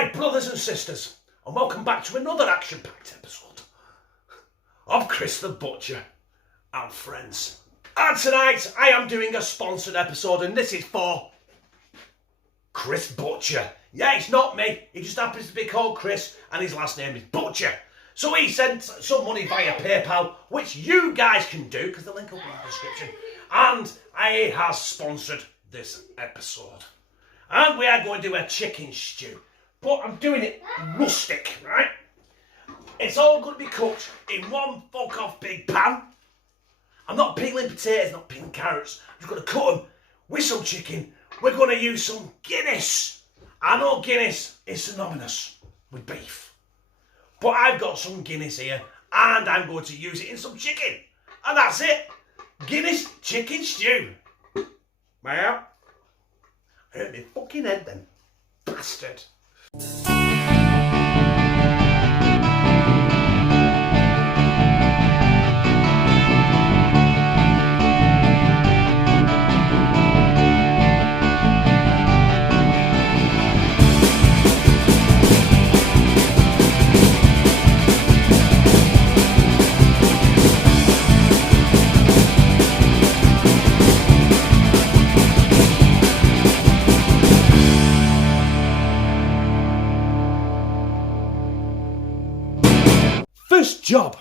my brothers and sisters, and welcome back to another action-packed episode of Chris the Butcher and Friends. And tonight I am doing a sponsored episode, and this is for Chris Butcher. Yeah, it's not me, he just happens to be called Chris and his last name is Butcher. So he sent some money via PayPal, which you guys can do because the link will be in the description, and he has sponsored this episode. And we are going to do a chicken stew. But I'm doing it rustic, right? It's all going to be cooked in one fuck-off big pan. I'm not peeling potatoes, not peeling carrots. I'm just going to cut them with some chicken. We're going to use some Guinness. I know Guinness is synonymous with beef. But I've got some Guinness here, and I'm going to use it in some chicken. And that's it. Guinness chicken stew. Well, I hurt my fucking head then. Bastard. First job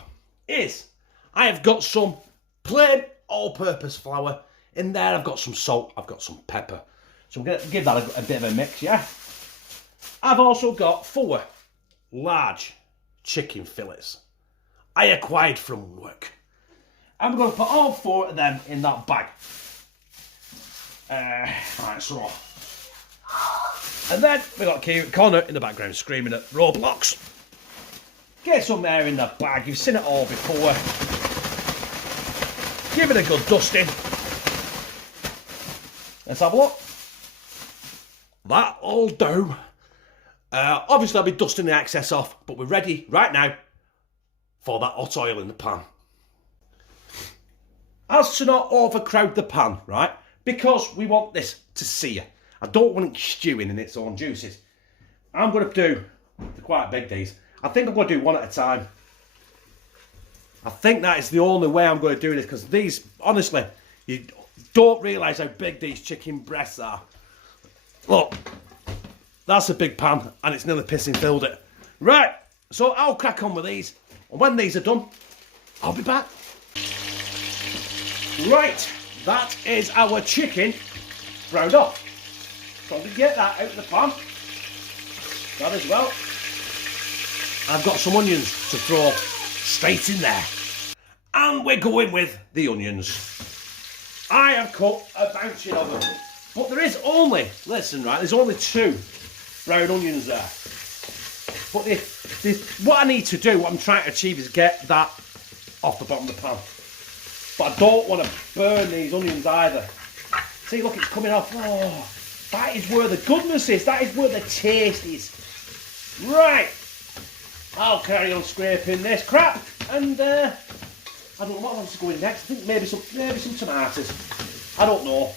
is I have got some plain all-purpose flour. In there I've got some salt, I've got some pepper. So I'm going to give that a bit of a mix, yeah? I've also got 4 large chicken fillets I acquired from work. I'm going to put all 4 of them in that bag. Right, so. And then we've got Connor in the background screaming at Roblox. Get some air in the bag, you've seen it all before. Give it a good dusting. Let's have a look. That'll do. Obviously I'll be dusting the excess off, but we're ready right now for that hot oil in the pan. As to not overcrowd the pan, right? Because we want this to sear. I don't want it stewing in its own juices. I'm going to do, they're quite big these, I think I'm going to do one at a time. I think that is the only way I'm going to do this, because these, honestly, you don't realise how big these chicken breasts are. Look, that's a big pan, and it's nearly pissing filled it. Right, so I'll crack on with these, and when these are done, I'll be back. Right, that is our chicken browned off. So we get that out of the pan. That as well. I've got some onions to throw straight in there. And we're going with the onions. I have cut a bouncing of them. But there is only, listen right, there's only 2 brown onions there. But what I need to do, what I'm trying to achieve is get that off the bottom of the pan. But I don't want to burn these onions either. See, look, it's coming off. Oh, that is where the goodness is. That is where the taste is. Right. I'll carry on scraping this crap, and I don't know what else is going next. I think maybe some tomatoes. I don't know.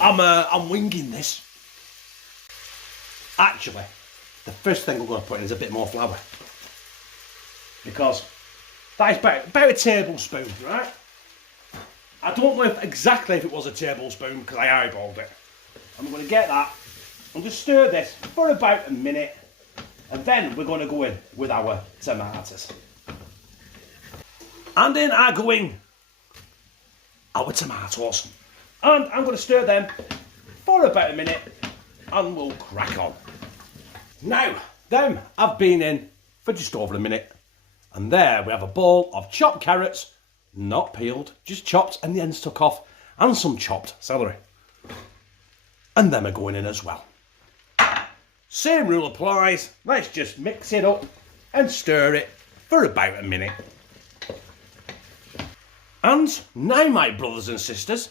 I'm winging this. Actually, the first thing I'm going to put in is a bit more flour, because that is about a tablespoon, right? I don't know exactly if it was a tablespoon because I eyeballed it. I'm going to get that and just stir this for about a minute. And then we're going to go in with our tomatoes. And in are going our tomatoes. And I'm going to stir them for about a minute and we'll crack on. Now, them have been in for just over a minute. And there we have a bowl of chopped carrots, not peeled, just chopped and the ends took off, and some chopped celery. And them are going in as well. Same rule applies. Let's just mix it up and stir it for about a minute. And now, my brothers and sisters,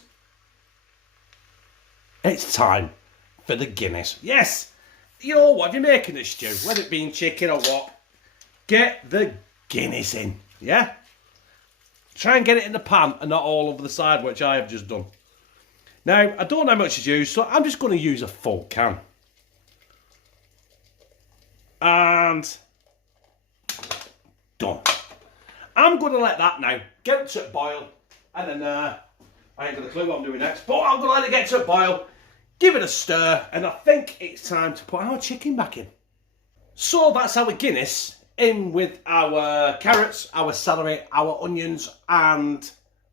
it's time for the Guinness. Yes, you know what, if you're making a stew, whether it be chicken or what, get the Guinness in, yeah? Try and get it in the pan and not all over the side, which I have just done. Now, I don't know how much to use, so I'm just going to use a full can. And done. I'm going to let that now get to a boil, and then I ain't got a clue what I'm doing next, but I'm going to let it get to a boil, give it a stir, and I think it's time to put our chicken back in. So that's our Guinness in with our carrots, our celery, our onions, and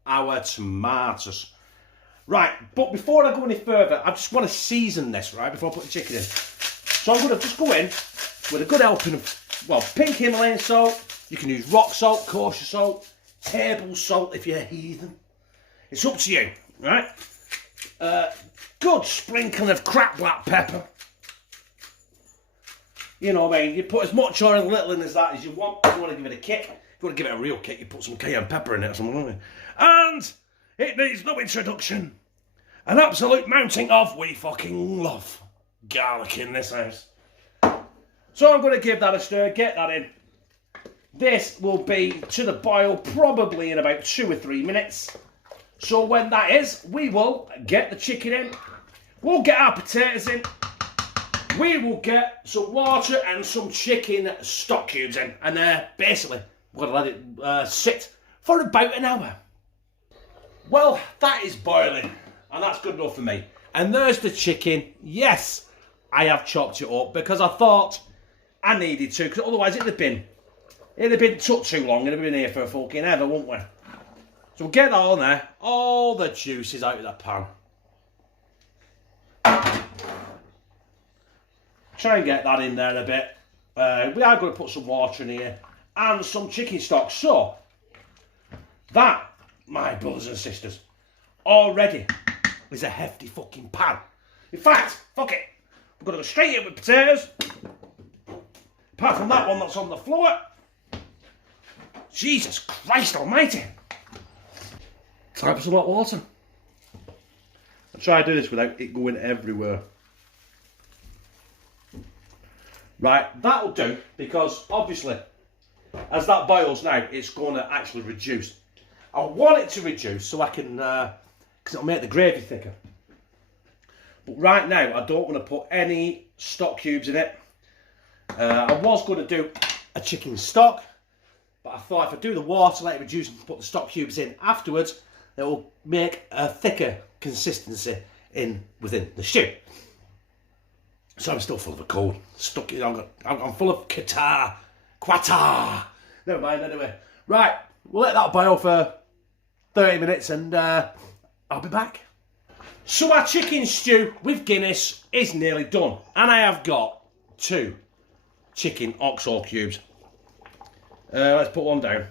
our tomatoes. Right, but before I go any further, I just want to season this, right, before I put the chicken in. So I'm going to just go in with a good helping of, well, pink Himalayan salt. You can use rock salt, kosher salt, table salt if you're a heathen. It's up to you, right? Good sprinkling of cracked black pepper. You know what I mean? You put as much or as little in as that as you want. If you want to give it a kick, if you want to give it a real kick, you put some cayenne pepper in it or something, don't you? And it needs no introduction. An absolute mounting of we fucking love garlic in this house. So I'm going to give that a stir, get that in. This will be to the boil probably in about 2 or 3 minutes. So when that is, we will get the chicken in. We'll get our potatoes in. We will get some water and some chicken stock cubes in. And basically, we're going to let it sit for about an hour. Well, that is boiling. And that's good enough for me. And there's the chicken. Yes, I have chopped it up because I thought I needed to. Because otherwise it'd have been took too long. It'd have been here for a fucking ever, wouldn't we? So we'll get that on there. All the juices out of that pan. Try and get that in there a bit. We are going to put some water in here and some chicken stock. So that, my brothers and sisters, already is a hefty fucking pan. In fact, fuck it. We're going to go straight in with potatoes. Apart from that one that's on the floor. Jesus Christ almighty. Time for some hot water. I'll try to do this without it going everywhere. Right, that'll do, because obviously, as that boils now, it's going to actually reduce. I want it to reduce so I can, because it'll make the gravy thicker. But right now, I don't want to put any stock cubes in it. I was going to do a chicken stock, but I thought if I do the water, let it reduce and put the stock cubes in afterwards, it will make a thicker consistency within the stew. So I'm still full of a cold. I'm full of quata. Never mind, anyway. Right, we'll let that boil for 30 minutes and I'll be back. So our chicken stew with Guinness is nearly done. And I have got 2 chicken OXO cubes. Let's put one down.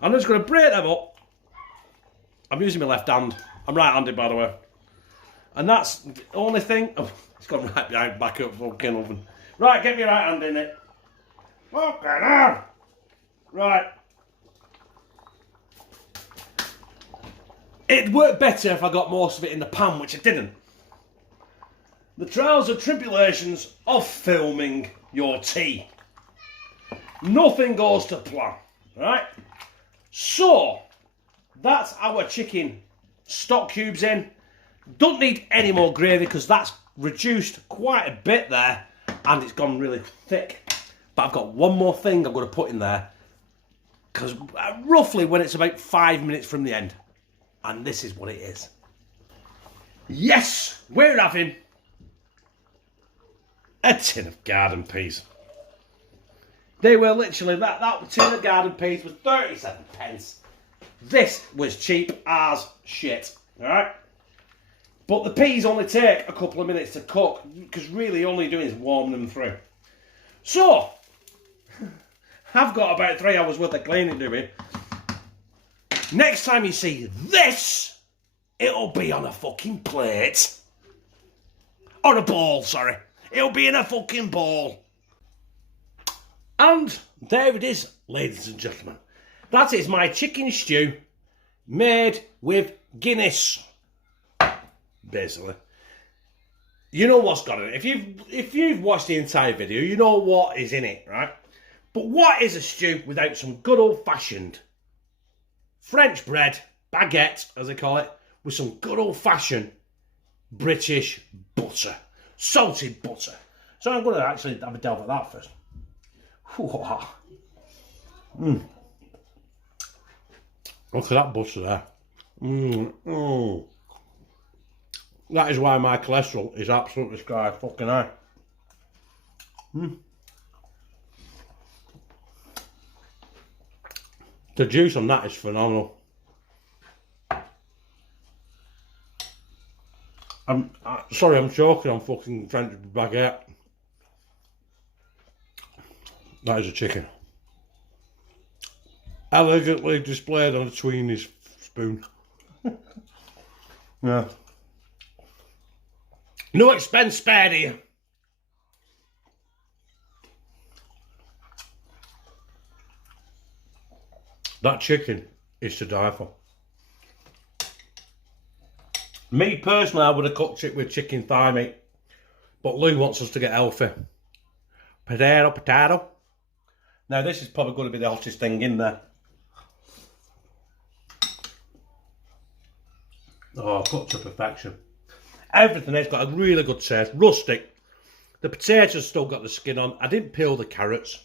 I'm just going to break them up. I'm using my left hand. I'm right-handed, by the way. And that's the only thing. Oh, it's gone right behind, back up fucking oven. Right, get me right hand in it. Fucking hell. Right. It'd work better if I got most of it in the pan, which I didn't. The trials and tribulations of filming your tea. Nothing goes to plan, right? So, that's our chicken stock cubes in. Don't need any more gravy because that's reduced quite a bit there and it's gone really thick. But I've got one more thing I'm going to put in there because roughly when it's about 5 minutes from the end. And this is what it is. Yes, we're having a tin of garden peas. They were literally, that tin of garden peas was 37 pence. This was cheap as shit, alright? But the peas only take a couple of minutes to cook, because really all you're doing is warm them through. So, I've got about 3 hours worth of cleaning to do. Next time you see this, it'll be on a fucking plate. Or a bowl, sorry. It'll be in a fucking bowl. And there it is, ladies and gentlemen. That is my chicken stew made with Guinness. Basically. You know what's got in it. If you've watched the entire video, you know what is in it, right? But what is a stew without some good old-fashioned French bread, baguette, as they call it, with some good old-fashioned British butter. Salted butter. So I'm going to actually have a delve at that first. Look at that butter there. That is why my cholesterol is absolutely sky fucking high. The juice on that is phenomenal. Sorry, I'm choking on fucking French Baguette. That is a chicken. Elegantly displayed on a Sweeney's spoon. Yeah. No expense spared here. That chicken is to die for. Me personally, I would have cooked it with chicken thigh meat. But Lou wants us to get healthy. Potato, potato. Now this is probably going to be the hottest thing in there. Oh, cooked to perfection. Everything has got a really good taste. Rustic. The potatoes still got the skin on. I didn't peel the carrots.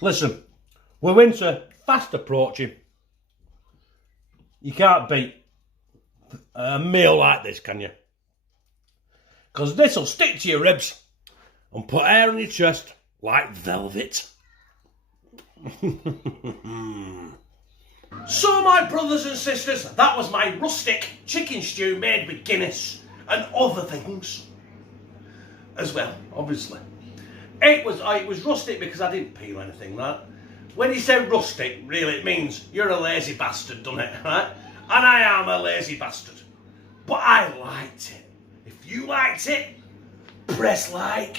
Listen, we're winter fast approaching. You can't beat a meal like this, can you? Because this will stick to your ribs and put air on your chest like velvet. So my brothers and sisters, that was my rustic chicken stew made with Guinness and other things as well, obviously. It was rustic because I didn't peel anything, right? When you say rustic, really it means you're a lazy bastard, doesn't it, right? And I am a lazy bastard. But I liked it. If you liked it, press like,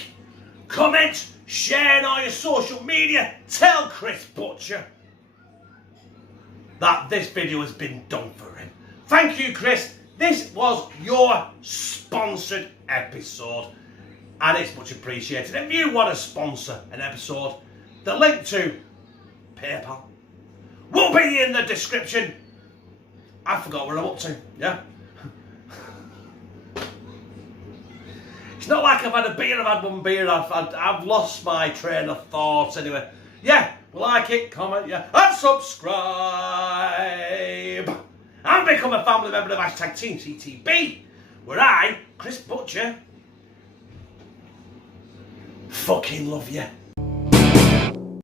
comment, share on all your social media, tell Chris Butcher that this video has been done for him. Thank you, Chris. This was your sponsored episode and it's much appreciated. If you want to sponsor an episode, the link to PayPal will be in the description. I forgot where I'm up to, yeah? It's not like I've had a beer, I've had one beer, I've lost my train of thought anyway. Yeah, like it, comment, yeah, and subscribe. And become a family member of #Team CTB, where I, Chris Butcher, fucking love you.